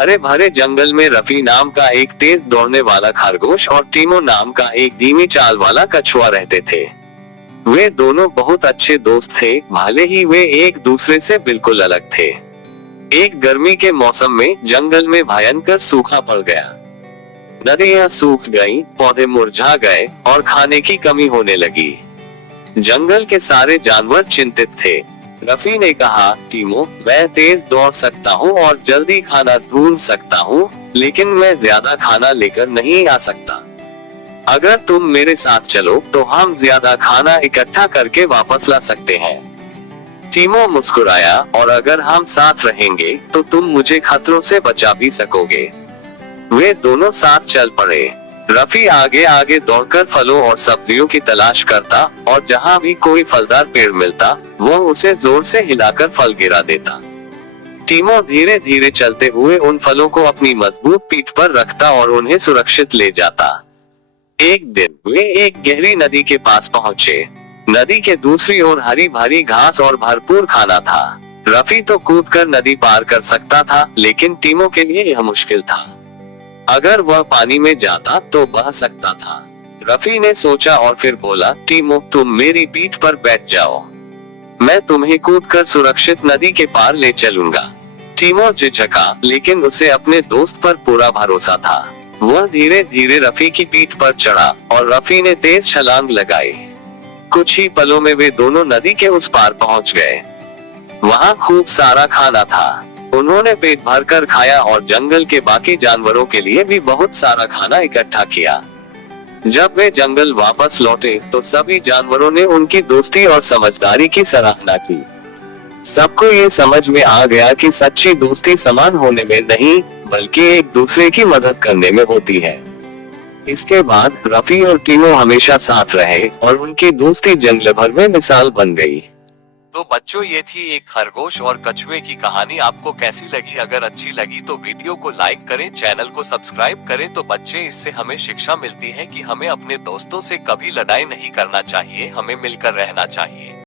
हरे भरे जंगल में रफी नाम का एक तेज दौड़ने वाला खरगोश और टीमो नाम का एक धीमी चाल वाला कछुआ रहते थे। वे दोनों बहुत अच्छे दोस्त थे, भले ही वे एक दूसरे से बिल्कुल अलग थे। एक गर्मी के मौसम में जंगल में भयंकर सूखा पड़ गया। नदियां सूख गईं, पौधे मुरझा गए और खाने की कमी होने लगी। जंगल के सारे जानवर चिंतित थे। रफी ने कहा, टीमो, मैं तेज दौड़ सकता हूँ और जल्दी खाना ढूंढ सकता हूँ, लेकिन मैं ज्यादा खाना लेकर नहीं आ सकता। अगर तुम मेरे साथ चलो तो हम ज्यादा खाना इकट्ठा करके वापस ला सकते हैं। टीमो मुस्कुराया, और अगर हम साथ रहेंगे तो तुम मुझे खतरों से बचा भी सकोगे। वे दोनों साथ चल पड़े। रफी आगे आगे दौड़कर फलों और सब्जियों की तलाश करता और जहाँ भी कोई फलदार पेड़ मिलता वो उसे जोर से हिलाकर फल गिरा देता। टीमो धीरे धीरे चलते हुए उन फलों को अपनी मजबूत पीठ पर रखता और उन्हें सुरक्षित ले जाता। एक दिन वे एक गहरी नदी के पास पहुँचे। नदी के दूसरी ओर हरी भरी घास और भरपूर खाना था। रफी तो कूदकर नदी पार कर सकता था, लेकिन टीमो के लिए यह मुश्किल था। अगर वह पानी में जाता तो बह सकता था। रफी ने सोचा और फिर बोला, टीमो, तुम मेरी पीठ पर बैठ जाओ, मैं तुम्हें कूदकर सुरक्षित नदी के पार ले चलूंगा। टीमो झिझका, लेकिन उसे अपने दोस्त पर पूरा भरोसा था। वह धीरे धीरे रफी की पीठ पर चढ़ा और रफी ने तेज छलांग लगाई। कुछ ही पलों में वे दोनों नदी के उस पार पहुंच गए। वहां खूब सारा खाना था। उन्होंने पेट भरकर खाया और जंगल के बाकी जानवरों के लिए भी बहुत सारा खाना इकट्ठा किया। जब वे जंगल वापस लौटे तो सभी जानवरों ने उनकी दोस्ती और समझदारी की सराहना की। सबको ये समझ में आ गया कि सच्ची दोस्ती समान होने में नहीं, बल्कि एक दूसरे की मदद करने में होती है। इसके बाद रफी और टीमो हमेशा साथ रहे और उनकी दोस्ती जंगल भर में मिसाल बन गई। तो बच्चों, ये थी एक खरगोश और कछुए की कहानी। आपको कैसी लगी? अगर अच्छी लगी तो वीडियो को लाइक करें, चैनल को सब्सक्राइब करें। तो बच्चे, इससे हमें शिक्षा मिलती है कि हमें अपने दोस्तों से कभी लड़ाई नहीं करना चाहिए, हमें मिलकर रहना चाहिए।